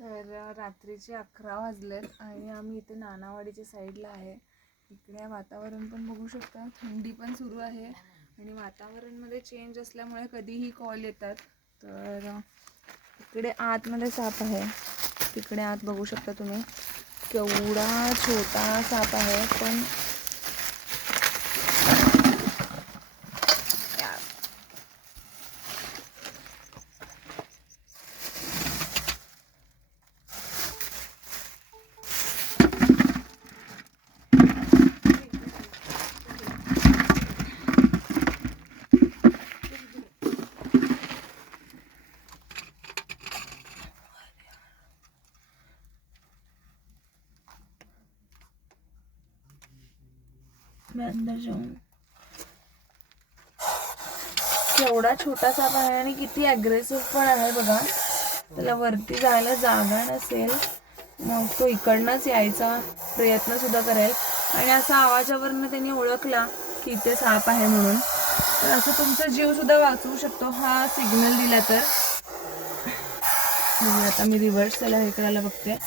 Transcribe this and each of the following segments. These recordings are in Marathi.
तर रात्रीचे 11 वाजलेत आणि आम्ही इथे नानावाडीच्या साईडला आहे. इकडे वातावरण पण बघू शकता, थंडी पण सुरू आहे आणि वातावरणमध्ये चेंज असल्यामुळे कधीही कॉल येतात. तर इकडे आतमध्ये साप आहे, तिकडे आत बघू शकता तुम्ही. केवढा छोटा साप आहे पण मैं अंदर जाऊं. केवढा छोटा साप आहे आणि किती ॲग्रेसिव्ह पण आहे बघा. त्याला वरती जायला जागा नसेल, मग तो इकडनंच यायचा प्रयत्न सुद्धा करेल आणि असा आवाजावरनं त्यांनी ओळखला की इथे साप आहे म्हणून, तर असं तुमचा जीव सुद्धा वाचवू शकतो हा सिग्नल दिला तर. आता मी रिव्हर्स त्याला हे करायला बघते.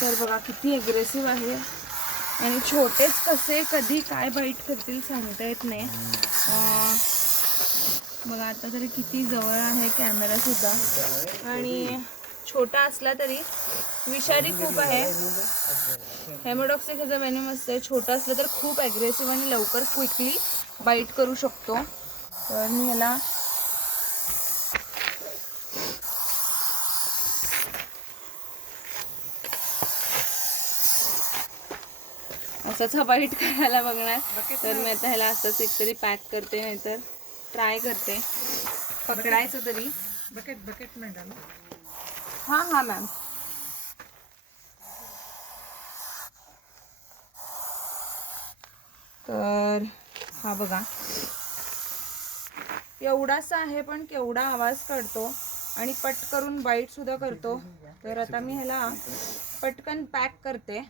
तर बघा किती ॲग्रेसिव्ह आहे आणि छोटेच कसे कधी काय बाईट करतील सांगता येत नाही. बघा आता तरी किती जवळ आहे कॅमेरा सुद्धा, आणि छोटा असला तरी विषारी खूप आहे. हेमोडॉक्सिक ह्याचा वेनम असते. छोटा असलं तर खूप ॲग्रेसिव्ह आणि लवकर क्विकली बाईट करू शकतो. तर मी ह्याला असंच बाईट करायला बघणार. तर मी आता ह्याला असंच एकतरी पॅक करते, नाहीतर ट्राय करते पकडायचं तरी. बकेट में डालो. हाँ हाँ मैम. तर हा बघा एवढासा आहे पण केवढा आवाज काढतो आणि पट करून बाईट सुद्धा करतो. तर आता मी ह्याला पटकन पॅक करते.